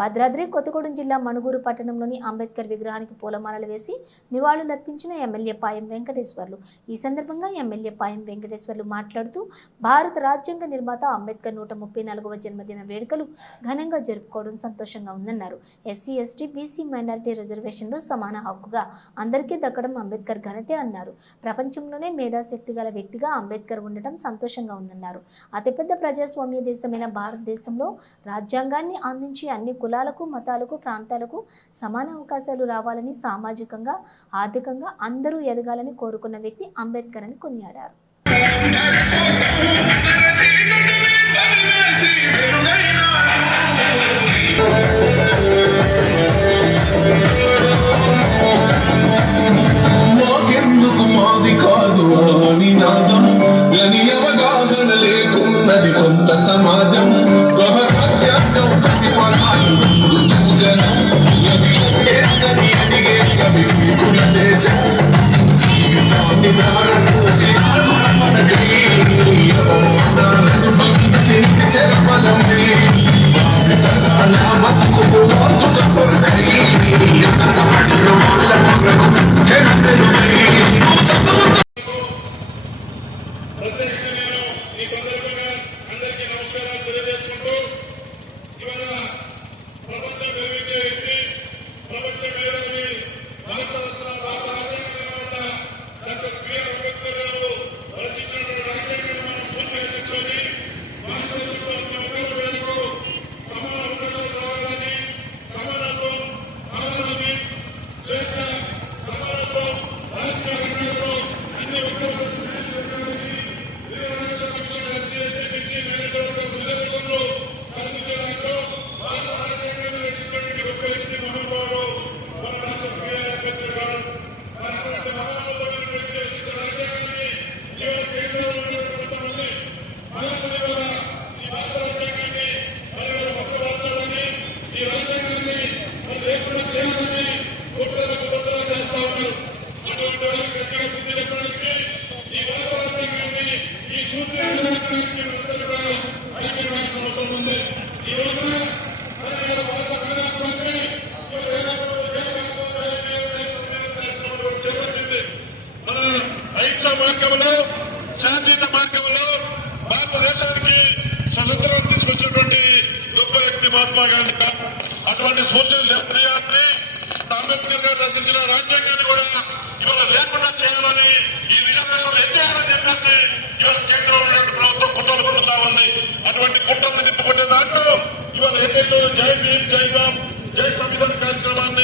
భద్రాద్రి కొత్తగూడెం జిల్లా మణుగూరు పట్టణంలోని అంబేద్కర్ విగ్రహానికి పూలమాలలు వేసి నివాళులర్పించిన ఎమ్మెల్యే పాయం వెంకటేశ్వర్లు. ఈ సందర్భంగా ఎమ్మెల్యే పాయం వెంకటేశ్వర్లు మాట్లాడుతూ భారత రాజ్యాంగ నిర్మాత అంబేద్కర్ 134వ జన్మదిన వేడుకలు ఘనంగా జరుపుకోవడం సంతోషంగా ఉందన్నారు. ఎస్సీ, ఎస్టీ, బీసీ, మైనారిటీ రిజర్వేషన్లు సమాన హక్కుగా అందరికీ దక్కడం అంబేద్కర్ ఘనతే అన్నారు. ప్రపంచంలోనే మేధాశక్తి గల వ్యక్తిగా అంబేద్కర్ ఉండటం సంతోషంగా ఉందన్నారు. అతిపెద్ద ప్రజాస్వామ్య దేశమైన భారతదేశంలో రాజ్యాంగాన్ని అందించి అన్ని కులాలకు, మతాలకు, ప్రాంతాలకు సమాన అవకాశాలు రావాలని, సామాజికంగా, ఆర్థికంగా అందరూ ఎదగాలని కోరుకున్న వ్యక్తి అంబేద్కర్ అని కొనియాడారు. కొంత సమాజం మార్గంలో, శాంతియుత మార్గంలో భారతదేశానికి స్వతంత్రం తీసుకొచ్చినటువంటి గొప్ప వ్యక్తి మహాత్మా గాంధీ. అటువంటి స్ఫూర్తిని దెబ్బతీయాలని, అంబేద్కర్ గారు రచించిన రాజ్యాంగాన్ని కూడా ఇవాళ లేకుండా చేయాలని, ఈ రిజర్వేషన్లు ఎత్తేయాలని చెప్పేసి ఇవాళ కేంద్రంలో ఉన్నటువంటి ప్రభుత్వం కుట్రలు పడుతూ ఉంది. అటువంటి కుట్రలు తిప్పుకొట్టే దాంట్లో ఇవాళ ఏదైతే జై భీమ్, జై రామ్, జై సంవిధాన కార్యక్రమాన్ని